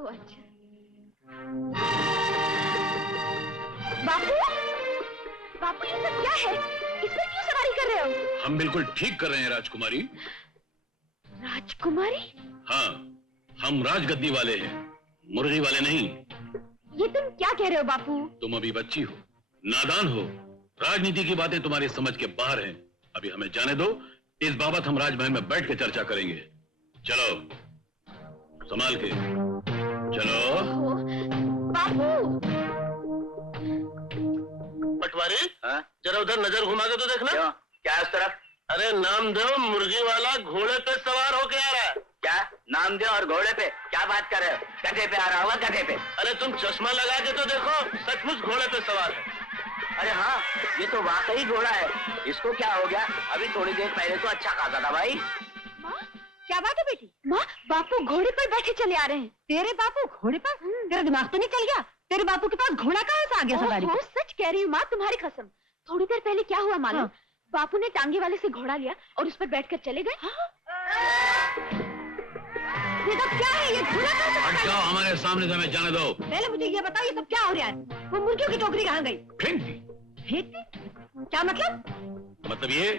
ओह अच्छा। बापू, बापू ये सब क्या है? इस पर क्यों सवारी कर रहे हो? हम बिल्कुल ठीक कर रहे हैं राजकुमारी। राजकुमारी? हाँ, हम राजगद्दी वाले हैं, मुर्गी वाले नहीं। ये तुम क्या कह रहे हो बापू? तुम अभी बच्ची हो, नादान हो, राजनीति की बातें तुम्हारी समझ के बाहर हैं। अभी हमें जाने दो, इस बाबत हम राजमहल में बैठ के चर्चा करेंगे। चलो, संभाल के चलो। बापू। पटवारी, जरा उधर नजर घुमा के तो देखना। क्यों? क्या है उस तरफ? अरे नामदेव मुर्गी वाला घोड़े पे सवार होके आ रहा है। क्या नामदेव और घोड़े पे? क्या बात कर रहे हो? गधे पे आ रहा होगा, गधे पे। अरे तुम चश्मा लगा के तो देखो, सचमुच घोड़े पे सवार है। अरे हाँ, ये तो वाकई घोड़ा है। इसको क्या हो गया? अभी थोड़ी देर पहले तो अच्छा खाता था भाई। माँ, क्या बात है बेटी? माँ, बापू घोड़े पर बैठे चले आ रहे हैं। तेरे बापू घोड़े पर? तेरा दिमाग तो नहीं चल गया? तेरे बापू के पास घोड़ा कहाँ से आ गया सवारी? सच कह रही हूँ माँ, तुम्हारी कसम। थोड़ी देर पहले क्या हुआ मालूम? बापू ने टांगे वाले से घोड़ा लिया और उस पर बैठकर चले गए। ये सब क्या है? ये घोड़ा कहाँ से? हट जाओ हमारे सामने से, हमें जाने दो। पहले मुझे ये बताओ, ये सब क्या हो रहा है? वो मुर्गियों की टोकरी कहाँ गई? फेंक दी। फेंक दी? क्या मतलब? मतलब ये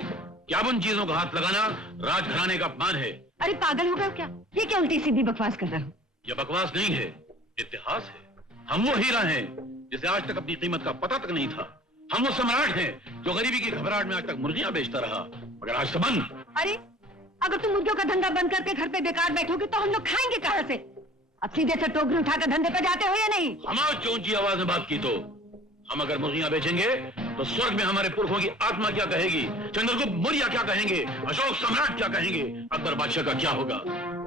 क्या उन चीजों का हाथ लगाना राजघराने का अपमान है? अरे पागल हो गए क्या? ये क्या उल्टी सीधी बकवास कर रहे हो? ये बकवास नहीं है, इतिहास है। हम वो हीरा हैं जिसे आज तक अपनी कीमत का पता तक नहीं था। हम वो सम्राट हैं जो गरीबी की घबराहट में आज तक मुर्गियां बेचता रहा, मगर आज तो बंद। अरे अगर तुम मुर्गियों का धंधा बंद करके घर पे बेकार बैठोगे तो हम लोग खाएंगे कहाँ से? अब सीधे से टोकरी उठाकर धंधे पे जाते हो या नहीं? हमारी ऊंची आवाज में बात की तो हम अगर मुर्गियां बेचेंगे तो स्वर्ग में हमारे पुरखों की आत्मा क्या कहेगी, चंद्रगुप्त मौर्य क्या कहेंगे, अशोक सम्राट क्या कहेंगे, अकबर बादशाह का क्या होगा?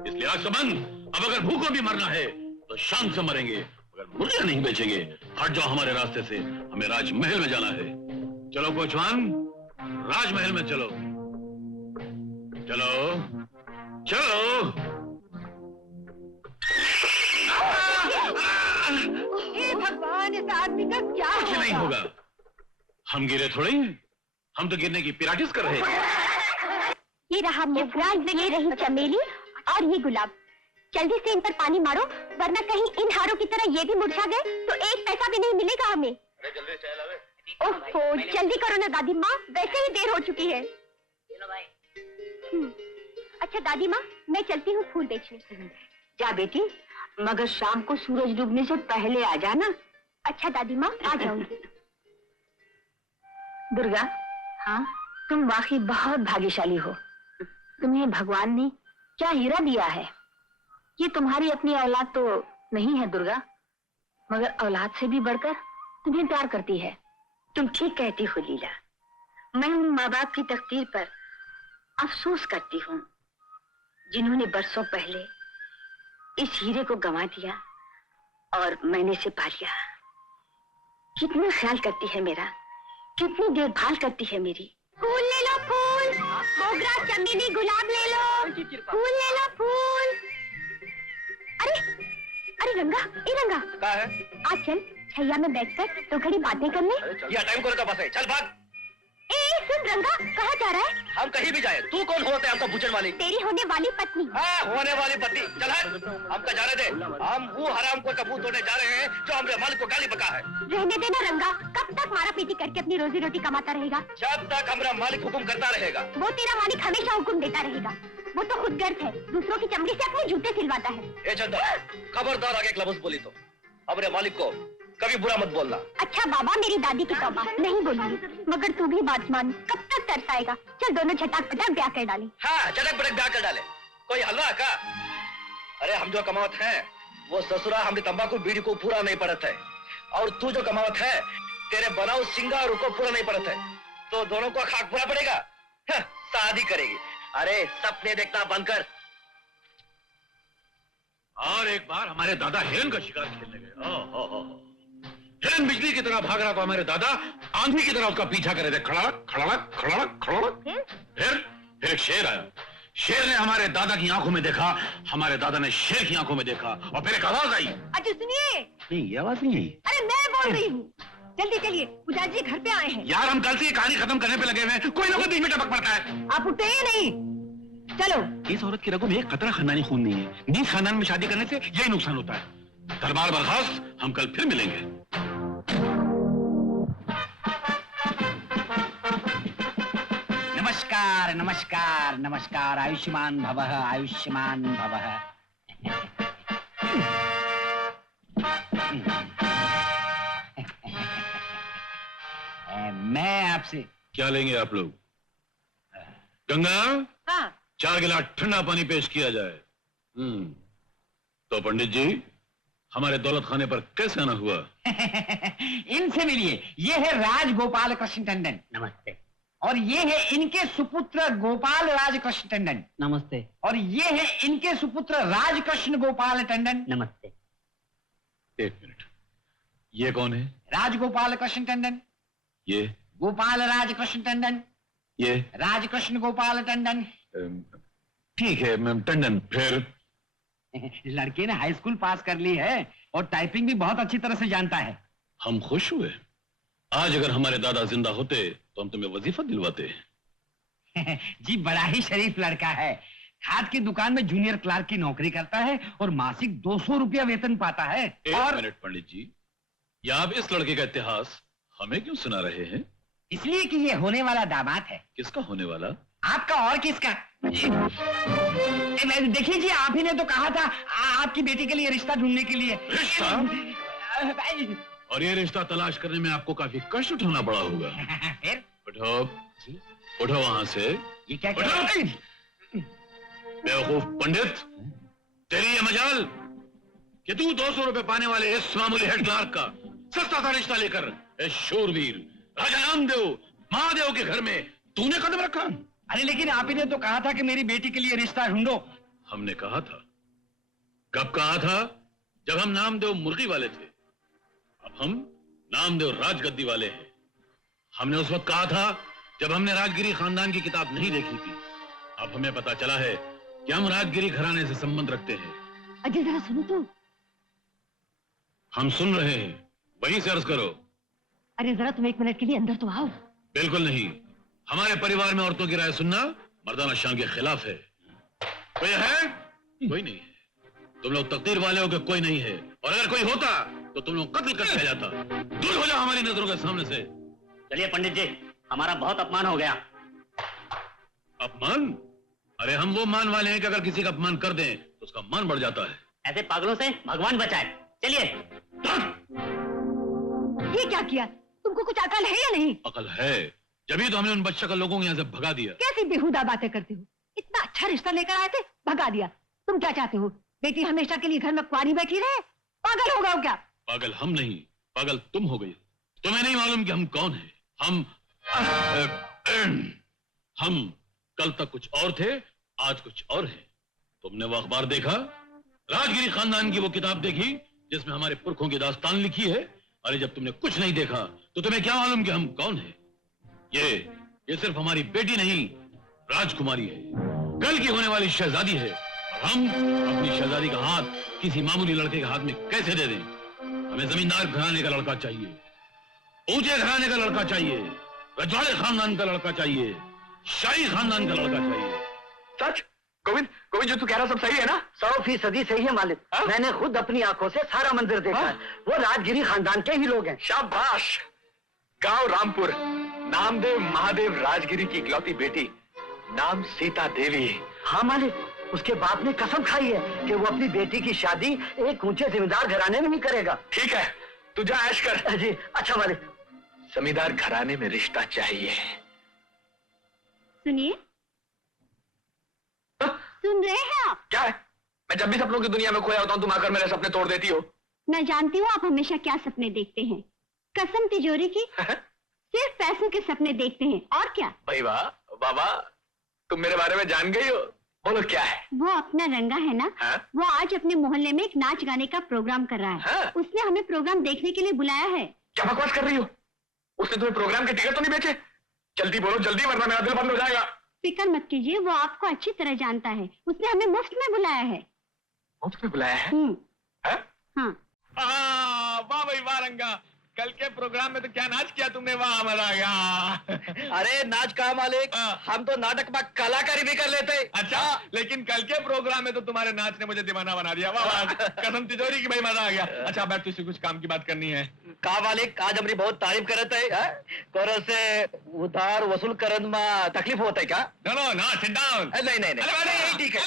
इसलिए आज संबंध, अब अगर भूखों भी मरना है तो शान से मरेंगे, अगर मुर्गियां नहीं बेचेंगे। हट जाओ हमारे रास्ते से, हमें राजमहल में जाना है। चलो कोचवान, राजमहल में चलो। चलो चलो। हे भगवान, इस आदमी का क्या कुछ नहीं होगा। हम गिरे थोड़े, हम तो गिरने की प्रैक्टिस कर रहे हैं। ये रहा मोगरा, ये रही चमेली और ये गुलाब। जल्दी से इन पर पानी मारो, वरना कहीं इन हारों की तरह ये भी मुरझा गए तो एक पैसा भी नहीं मिलेगा हमें। ओहो, जल्दी करो ना दादी माँ, वैसे ही देर हो चुकी है। अच्छा दादी माँ, मैं चलती हूँ फूल बेचने। जा बेटी, मगर शाम को सूरज डूबने से पहले आ जाना। अच्छा दादी माँ, आ जाऊंगी। दुर्गा, हाँ, तुम वाकई बहुत भाग्यशाली हो। तुम्हें भगवान ने क्या हीरा दिया है। ये तुम्हारी अपनी औलाद तो नहीं है दुर्गा, मगर औलाद से भी बढ़कर तुम्हें प्यार करती है। तुम ठीक कहती हो लीला। मैं उन माँ बाप की तकदीर पर अफसोस करती हूँ जिन्होंने बरसों पहले इस हीरे को गंवा दिया और मैंने इसे पा लिया। कितना ख्याल करती है मेरा, कितनी देखभाल करती है मेरी। फूल ले लो, फूल, मोगरा, चमेली, गुलाब ले लो, फूल ले लो, फूल। अरे अरे रंगा, ए रंगा, क्या है? आज चल छैया में बैठकर तो खड़ी बातें करने। यह टाइम कौन का बस है, चल भाग। ए सुन रंगा, कहाँ जा रहा है? हम कहीं भी जाए, तू कौन होते हमका बुचन वाली? तेरी होने वाली पत्नी। हाँ, होने वाली पत्नी। चल हट, हमका जाने दे। हम वो हराम को कबूत होने जा रहे हैं जो हमारे मालिक को गाली बका है। रहने देना रंगा, कब तक मारा पीटी करके अपनी रोजी रोटी कमाता रहेगा? जब तक हमारा मालिक हुक्म करता रहेगा। वो तेरा मालिक हमेशा हुक्म देता रहेगा। वो तो खुद गर्द है, दूसरों की चमड़ी से अपने जूते सिलवाता है। ए चंदा, खबरदार आगे एक लफ्ज बोली तो हमारे मालिक को कभी बुरा मत बोलना। अच्छा बाबा, मेरी दादी की तौबा, नहीं बोलूंगी, मगर तू भी बात मान। कब तक तरसाएगा? चल दोनों झटाक पटाक ब्याह कर डाले। हाँ, झटक पटक ब्याह कर डाले। कोई हलवा का? अरे हम जो कमावत हैं वो ससुरा हमने तंबाकू बीड़ी को पूरा नहीं पड़त है, और तू जो कमावत है तेरे बनाओ सिंगार को पूरा नहीं पड़त है, तो दोनों को खाक पूरा पड़ेगा। शादी करेगी। अरे सपने देखना बंद कर। और एक बार हमारे दादा हिरन का शिकार खेलने गए। हिरन बिजली की तरह भाग रहा था, हमारे दादा आंधी की तरह उसका पीछा करे थे। खड़ाड़क खड़ाड़क खड़ाड़क खड़ाड़क। फिर एक शेर आया। शेर ने हमारे दादा की आंखों में देखा, हमारे दादा ने शेर की आंखों में देखा, और फिर एक आवाज आई। अच्छा सुनिए। नहीं, ये आवाज नहीं आई। अरे मैं बोल रही हूँ, जल्दी चलिए, पुजारी जी घर पे आए हैं। यार हम कल से ये कहानी खत्म करने पे लगे हुए हैं, कोई ना कोई बीच में टपक पड़ता है। आप उठते ही नहीं। चलो। इस औरत की रगों में एक कतरा खानदानी खून नहीं है। नीच खानदान में शादी करने से यही नुकसान होता है। दरबार बर्खास्त, हम कल फिर मिलेंगे। नमस्कार नमस्कार नमस्कार, आयुष्मान भवः आयुष्मान भवः। मैं आपसे क्या लेंगे आप लोग? गंगा, हाँ 4 गिलास ठंडा पानी पेश किया जाए। तो पंडित जी, हमारे दौलत खाने पर कैसे आना हुआ? इनसे मिलिए, ये है राजगोपाल कृष्ण टंडन। नमस्ते। और ये है इनके सुपुत्र गोपाल राजकृष्ण टंडन। नमस्ते। और ये है इनके सुपुत्र राजकृष्ण गोपाल टंडन। नमस्ते। 1 मिनट, ये कौन है? राजगोपाल कृष्ण टंडन। ये गोपाल राजकृष्ण टंडन। ये राजकृष्ण गोपाल टंडन। ठीक है मैम टंडन। फिर लड़के ने हाई स्कूल पास कर ली है और टाइपिंग भी बहुत अच्छी तरह से जानता है। हम खुश हुए। आज अगर हमारे दादा जिंदा होते तो हम तुम्हें वजीफा दिलवाते। जी बड़ा ही शरीफ लड़का है। खाद की दुकान में जूनियर क्लार्क की नौकरी करता है और मासिक 200 रुपया वेतन पाता है। 1 मिनट पंडित जी, या आप इस लड़के का इतिहास हमें क्यों सुना रहे हैं? इसलिए कि ये होने वाला दामाद है। किसका होने वाला? आपका और किसका? देखिए जी, आप ही ने तो कहा था आपकी बेटी के लिए रिश्ता ढूंढने के लिए। रिश्ता? और ये रिश्ता तलाश करने में आपको काफी कष्ट उठाना पड़ा होगा। फिर उठो, उठो वहां से। ये क्या बेवकूफ पंडित, तेरी ये मजाल कि तू 200 रुपए पाने वाले इस मामूली हेड क्लार्क का सस्ता सा रिश्ता लेकर इस शूरवीर राजा नामदेव महादेव के घर में तूने कदम रखा। अरे लेकिन आप ही ने तो कहा था कि मेरी बेटी के लिए रिश्ता ढूंढो। हमने कहा था? कब कहा था? जब हम नामदेव मुर्गी वाले थे। अब हम नामदेव राजगद्दी वाले हैं। हमने उस वक्त कहा था जब हमने राजगिरी खानदान की किताब नहीं देखी थी। अब हमें पता चला है कि हम राजगिरी घराने से संबंध रखते हैं। अजय जरा सुनो तो। हम सुन रहे हैं, वहीं से अर्ज करो। अरे जरा तुम 1 मिनट के लिए अंदर तो आओ। बिल्कुल नहीं, हमारे परिवार में औरतों की राय सुनना मर्दाना शान के खिलाफ है। कोई है? कोई नहीं है। तुम लोग तकदीर वाले हो कि कोई नहीं है, और अगर कोई होता तो तुम लोग कत्ल कर दिया जाता। दूर हो जाओ हमारी नजरों के सामने से। चलिए पंडित जी, हमारा बहुत अपमान हो गया। अपमान? अरे हम वो मान वाले हैं कि अगर किसी का अपमान कर दें तो उसका मान बढ़ जाता है। ऐसे पागलों से भगवान बचाए। चलिए। ये क्या किया? तुमको कुछ अकल है या नहीं? अकल है, जभी तो हमने उन बच्चा का लोगों को यहाँ से भगा दिया। कैसी बेहुदा बातें करते हो? इतना अच्छा रिश्ता लेकर आए थे, भगा दिया। तुम क्या चाहते हो? बेटी हमेशा के लिए घर में कुंवारी बैठी रहे? पागल हो गए क्या? पागल हम नहीं, पागल तुम हो गई। तुम्हें नहीं मालूम कि हम कौन हैं? हम कल तक कुछ और थे, आज कुछ और है। तुमने वो अखबार देखा? राजगिरी खानदान की वो किताब देखी जिसमें हमारे पुरखों की दास्तान लिखी है? अरे जब तुमने कुछ नहीं देखा तो तुम्हें क्या मालूम कि हम कौन हैं? ये सिर्फ हमारी बेटी नहीं, राजकुमारी है, कल की होने वाली शहजादी है। और हम अपनी शहजादी का हाथ किसी मामूली लड़के के हाथ में कैसे दे दें? हमें जमींदार घराने का लड़का चाहिए, ऊंचे घराने का लड़का चाहिए, रजवाड़े खानदान का लड़का चाहिए, शाही खानदान का लड़का चाहिए। सच? गोविंद, जो तू कह रहा सब सही है ना? 100% सही है मालिक। मैंने खुद अपनी आंखों से सारा मंदिर देखा है। वो राजगिरी खानदान के ही लोग हैं। शाबाश। गांव रामपुर, नामदेव महादेव राजगिरी की इकलौती बेटी, नाम सीता देवी। हाँ मालिक, उसके बाप ने कसम खाई है कि वो अपनी बेटी की शादी एक ऊंचे जमींदार घराने में ही करेगा। ठीक है, तू जा ऐश कर। जी अच्छा मालिक। जमींदार घराने में रिश्ता चाहिए। सुनिए, सुन रहे हैं आप? क्या है? मैं जब भी सपनों की दुनिया में खोया होता हूँ तुम आकर मेरे सपने तोड़ देती हो। मैं जानती हूँ आप हमेशा क्या सपने देखते हैं। कसम तिजोरी की, सिर्फ पैसों के सपने देखते हैं, और क्या? भाई वाह बाबा, तुम मेरे बारे में जान गई हो। बोलो क्या है? वो अपना रंगा है ना, वो आज अपने मोहल्ले में एक नाच गाने का प्रोग्राम कर रहा है। उसने हमें प्रोग्राम देखने के लिए बुलाया है। क्या बकवास कर रही हो? उसने तुम्हें प्रोग्राम के टिकट तो नहीं बेचे? जल्दी बोलो जल्दी, वरना मेरा दिल बंद हो जाएगा। फिक्र मत कीजिए, वो आपको अच्छी तरह जानता है। उसने हमें मुफ्त में बुलाया है। मुफ्त में बुलाया है? हाँ। वाह भाई वाह रंगा, कल के प्रोग्राम में तो क्या नाच किया तुमने, वाह मजा आ गया। अरे नाच कहा मालिक, हम तो नाटक में कलाकारी भी कर लेते। अच्छा, लेकिन कल के प्रोग्राम में तो तुम्हारे नाच ने मुझे दीवाना बना दिया, वाह वाह, कसम तिजोरी की भाई मजा आ गया। अच्छा बैठ, तुझसे कुछ काम की बात करनी है। कहा मालिक, आज हमारी बहुत तारीफ करे थे, कोरो से उधार वसूल करन में तकलीफ होता है क्या? No no, sit down. नहीं नहीं नहीं, ठीक है।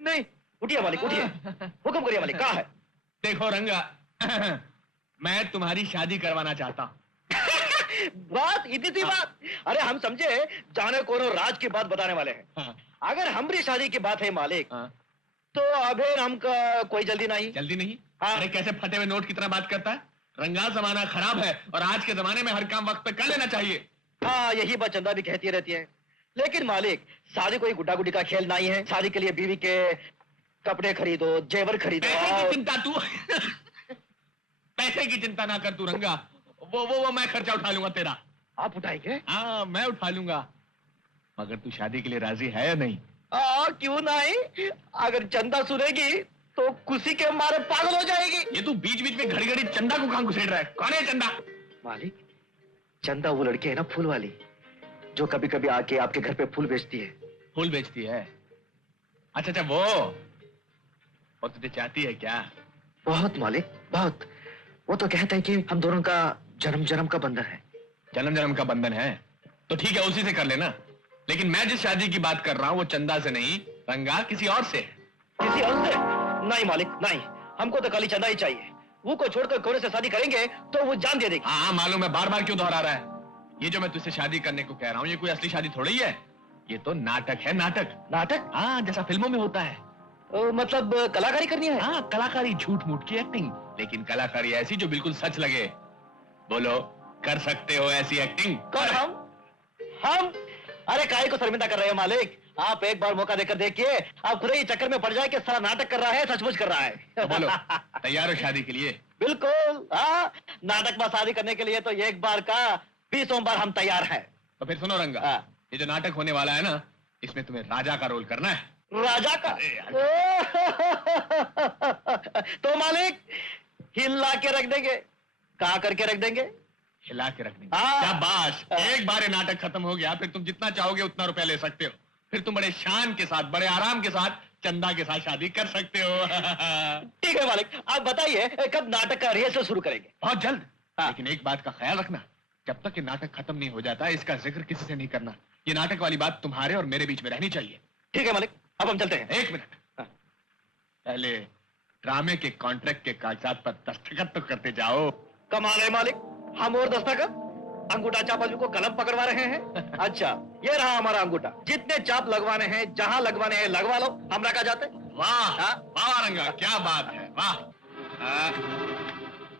नहीं, उठिए मालिक, उठिए, हुक्म करिए मालिक, कहा है? देखो रंगा, मैं तुम्हारी शादी करवाना चाहता हूँ। बात इतनी सी बात? अरे हम समझे जाने कोनो राज की बात बताने वाले हैं। हाँ। अगर हमारी शादी की बात है मालिक, हाँ। तो अभी हमका कोई जल्दी नहीं। जल्दी नहीं? हाँ। अरे कैसे फटे हुए नोट की तरह बात करता है? रंगा, जमाना खराब है और आज के जमाने में हर काम वक्त पे कर लेना चाहिए। हाँ, यही बात चंदा भी कहती रहती है। लेकिन मालिक, शादी कोई गुड्डा गुड्डी का खेल नहीं है। शादी के लिए बीवी के कपड़े खरीदो, जेवर खरीदो। पैसे की चिंता तू पैसे की चिंता ना कर तू रंगा, वो मैं खर्चा उठा लूंगा तेरा। आप उठाएंगे? हाँ, मैं उठा लूंगा, मगर तू शादी के लिए राजी है या नहीं? क्यों नहीं? अगर चंदा सुनेगी तो खुशी के मारे पागल हो जाएगी। ये तू बीच बीच में घड़ी घड़ी चंदा को कहां घुसेड़ रहा है? कौन है चंदा? मालिक, चंदा वो लड़की है ना, फूल वाली, जो कभी कभी आके आपके घर पे फूल बेचती है। फूल बेचती है? अच्छा, वो तुझे चाहती है क्या? बहुत मालिक, बहुत। वो तो कहते हैं कि हम दोनों का जन्म जन्म का बंधन है। जन्म जन्म का बंधन है तो ठीक है, उसी से कर लेना। लेकिन मैं जिस शादी की बात कर रहा हूं वो चंदा से नहीं, रंगा, किसी और से। किसी और से? नहीं मालिक, नहीं, हमको तो खाली चंदा ही चाहिए। वो को छोड़कर कोने से शादी करेंगे तो वो जान दे देगी। हाँ मालूम है, बार बार क्यों दोहरा रहा है? ये जो मैं तुझसे शादी करने को कह रहा हूँ, ये कोई असली शादी थोड़ी है। ये तो नाटक है, नाटक। नाटक? हाँ, जैसा फिल्मों में होता है। मतलब कलाकारी करनी है? हाँ, कलाकारी, झूठ मूठ की एक्टिंग, लेकिन कलाकारी ऐसी जो बिल्कुल सच लगे। बोलो, कर सकते हो ऐसी एक्टिंग? कौन? हम? अरे काहे को शर्मिंदा कर रहे हो मालिक? आप एक बार मौका देकर देखिए, आप खुद ही चक्कर में पड़ जाए कि सारा नाटक कर रहा है, सचमुच कर रहा है। तो बोलो, तैयार हो शादी के लिए? बिल्कुल। हाँ, नाटक में शादी करने के लिए तो एक बार का 20 बार हम तैयार हैं। तो फिर सुनो रंगा, ये जो नाटक होने वाला है ना, इसमें तुम्हें राजा का रोल करना है। राजा का? तो मालिक हिला के रख देंगे, कहा करके रख देंगे? हिला के रख देंगे। हाँ। शाबाश, एक बार ये नाटक खत्म हो गया, फिर तुम जितना चाहोगे उतना रुपया ले सकते हो। फिर तुम बड़े शान के साथ, बड़े आराम के साथ चंदा के साथ शादी कर सकते हो। ठीक है मालिक, आप बताइए कब नाटक का रिहर्सल शुरू करेंगे? बहुत जल्द। लेकिन एक बात का ख्याल रखना, जब तक ये नाटक खत्म नहीं हो जाता इसका जिक्र किसी से नहीं करना। ये नाटक वाली बात तुम्हारे और मेरे बीच में रहनी चाहिए। ठीक है मालिक, अब हम चलते हैं। एक मिनट, पहले ड्रामे के कॉन्ट्रैक्ट के कागजात पर दस्तखत तो करते जाओ। कमाल है मालिक, हम और दस्तखत? अंगूठा छाप आदमी को कलम पकड़वा रहे हैं? अच्छा, ये रहा हमारा अंगूठा। जितने चाप लगवाने हैं, जहां लगवाने हैं लगवा लो, हम रखा जाते। वाह वाह रंगा, क्या बात है, वाह।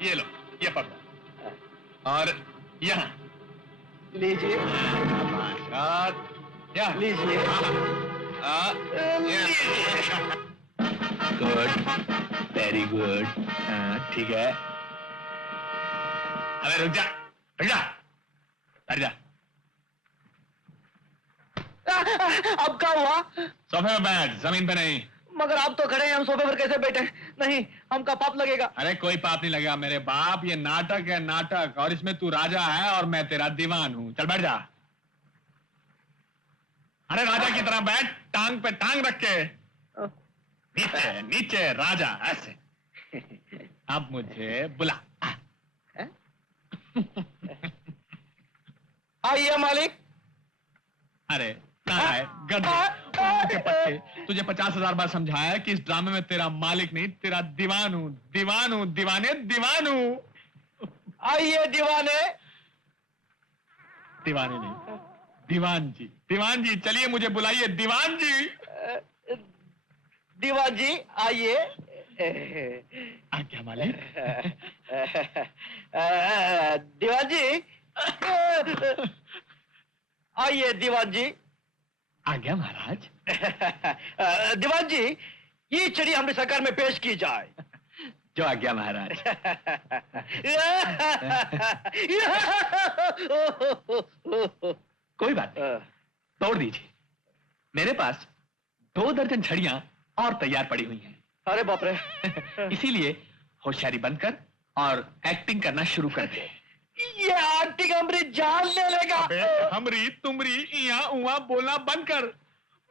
ये लो, ये पकड़ो और यहाँ लीजिए। यहाँ लीजिए। गुड, वेरी गुड, ठीक है। अरे रुक जा, रुक जा, हट जा। अब क्या हुआ? सोफे में बैठ, जमीन पे नहीं। मगर आप तो खड़े हैं, हम सोफे पर कैसे बैठे? नहीं, हमका पाप लगेगा। अरे कोई पाप नहीं लगेगा मेरे बाप, ये नाटक है नाटक, और इसमें तू राजा है और मैं तेरा दीवान हूँ। चल बैठ जा। अरे राजा की तरह बैठ, टांग पे टांग रख के। नीचे नीचे राजा, ऐसे। अब मुझे बुला। आइए मालिक। अरे कहाँ है गधे के पट्टे? तुझे 50,000 बार समझाया कि इस ड्रामे में तेरा मालिक नहीं, तेरा दीवान हूँ, दीवान हूँ, दीवाने दीवान हूँ। आइए दीवाने। दीवाने नहीं, दीवान जी, दीवान जी, चलिए मुझे बुलाइए दीवान जी। दीवान जी आइए। आज्ञा मालिक। दीवान जी आइए। दीवान जी। आज्ञा महाराज। दीवान जी, ये चिड़ी हमारी सरकार में पेश की जाए। जो आज्ञा महाराज। कोई बात नहीं, तोड़ दीजिए। मेरे पास 2 दर्जन छड़ियां और तैयार पड़ी हुई हैं। अरे बाप रे। इसीलिए होशियारी बंद कर और एक्टिंग करना शुरू कर दे। ये एक्टिंग हमारी जान ले लेगा। अबे हमरी तुमरी इया उआ बोलना बंद कर।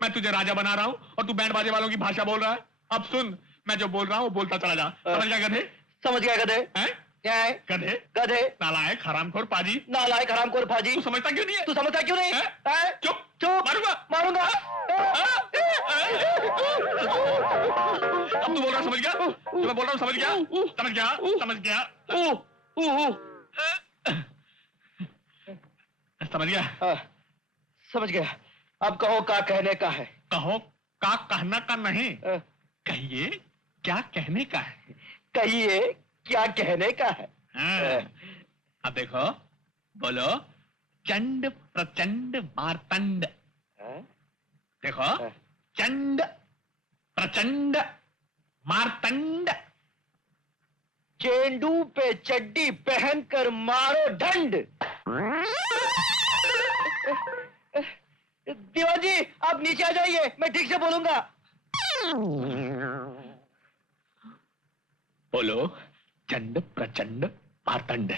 मैं तुझे राजा बना रहा हूँ और तू बैंड बाजे वालों की भाषा बोल रहा है। अब सुन, मैं जो बोल रहा हूँ बोलता चला जा। समझ गया गधे? समझ गया गधे? हैं? क्या है? गधे? गधे? नालायक हरामखोर पाजी। नालायक हरामखोर फाजी। तू समझता क्यों नहीं है? तू समझता क्यों नहीं? हैं? हैं? चुप चुप। मारूंगा। मारूंगा। अब तू बोल रहा समझ गया? जो मैं बोल रहा हूँ समझ गया? समझ गया? समझ गया? समझ गया? समझ गया। अब कहो क्या कहने का है? कहो का कहना का नहीं, कहिए क्या कहने का है। कहिए क्या कहने का है? हाँ। अब देखो, बोलो चंड प्रचंड मार्तंड। देखो, चंड प्रचंड मार्तंड। चेंडू पे चड्डी पहनकर मारो ढंड। दीवान जी आप नीचे आ जाइए, मैं ठीक से बोलूंगा। बोलो चंड प्रचंड मार्तंड।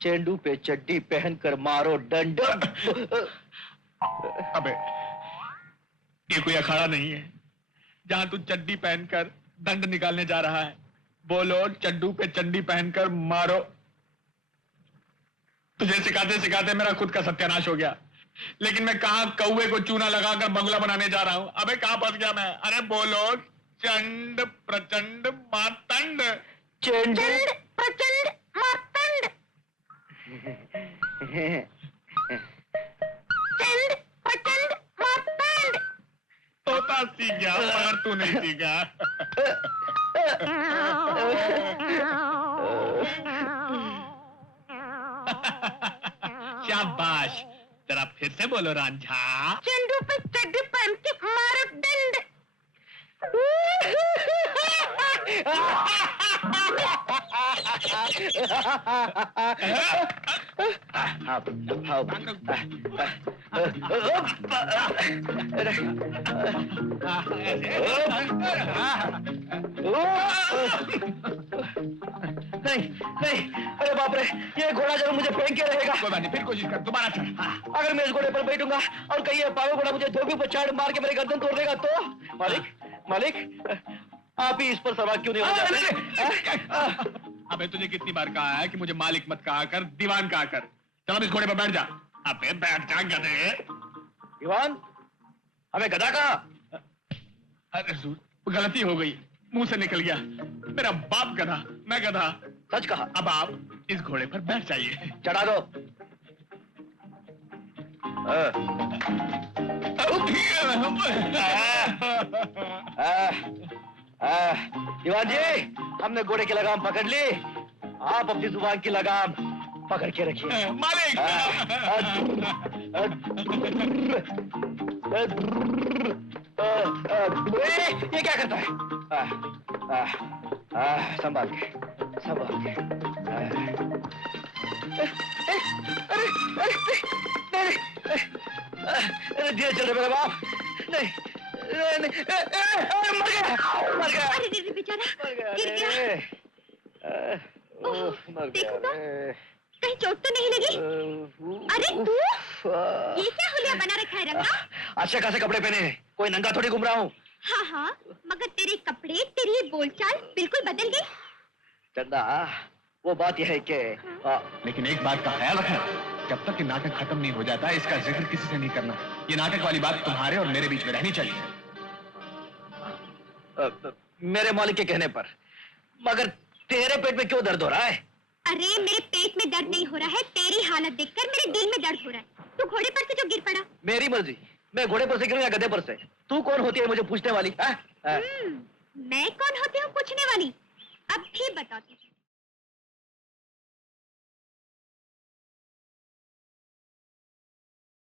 चेंडू पे चड्डी पहनकर मारो डंड। अबे ये कोई अखाड़ा नहीं है जहां तू चड्डी पहनकर दंड निकालने जा रहा है। बोलो चड्डू पे चड्डी पहनकर मारो। तुझे सिखाते सिखाते मेरा खुद का सत्यानाश हो गया, लेकिन मैं कहां कौवे को चूना लगाकर बंगला बनाने जा रहा हूं। अबे कहां फंस गया मैं? अरे बोलो चंड प्रचंड मार्तंड। चेंडू प्रचंड मार्तंड। चंड प्रचंड मार्तंड। तोता सीख गया मगर तू नहीं सीखा। शाबाश, जरा फिर से बोलो रांझा। चंडू पे चड्डी पहन के मारो डंड। नहीं नहीं, अरे बाप रे, ये घोड़ा जरूर मुझे फेंक के रहेगा। कोई बात नहीं, फिर कोशिश कर, दोबारा चल। अगर मैं इस घोड़े पर बैठूंगा और कहीं ये पागल घोड़ा मुझे धोबी पर चाड़ मार के मेरे गर्दन तोड़ देगा तो? मालिक मालिक, आप ही इस पर सवार क्यों नहीं हो जाते? अबे तुझे कितनी बार कहा है कि मुझे मालिक मत कहा कर, दीवान कहा कर। चल अब इस घोड़े पर बैठ जा। अबे बैठ जा गधे। दीवान, हमें गधा कहा? अरे गलती हो गई, मुंह से निकल गया। मेरा बाप गधा, मैं गधा। सच कहा। अब आप इस घोड़े पर बैठ जाइए। चढ़ा दो। दीवान जी, हमने घोड़े की लगाम पकड़ ली, आप अपनी जुबान की लगाम पकड़ के रखिए। मालिक। ये क्या करता है? संभाल के, संभाल के। अरे धीरे चल रहे मेरे बाप। नहीं नहीं, मर गया, मर गया। अरे रे बेचारा गिर गया। मर देखो तो, गया। कहीं चोट तो नहीं लगी? अरे तू ये क्या हुलिया बना रखा है रंगा? अच्छे खासे कपड़े पहने हैं, कोई नंगा थोड़ी घूम रहा हूँ। हाँ हाँ, मगर तेरे कपड़े, तेरी ये बोलचाल बिल्कुल बदल गई। चंदा, वो बात यह है कि लेकिन एक बात का ख्याल रखना, जब तक ये नाटक खत्म नहीं हो जाता इसका जिक्र किसी से नहीं करना। ये नाटक वाली बात तुम्हारे और मेरे बीच में रहनी चाहिए। मेरे मालिक के कहने पर। मगर तेरे पेट में क्यों दर्द हो रहा है? अरे मेरे पेट में दर्द नहीं हो रहा है, तेरी हालत देखकर मेरे दिल में दर्द हो रहा है। तू घोड़े पर से जो गिर पड़ा। मेरी मर्जी, मैं घोड़े पर से गिरूं या गधे पर से। तू कौन होती है मुझे पूछने वाली? मैं कौन होती हूँ पूछने वाली? अब भी बताती हूँ।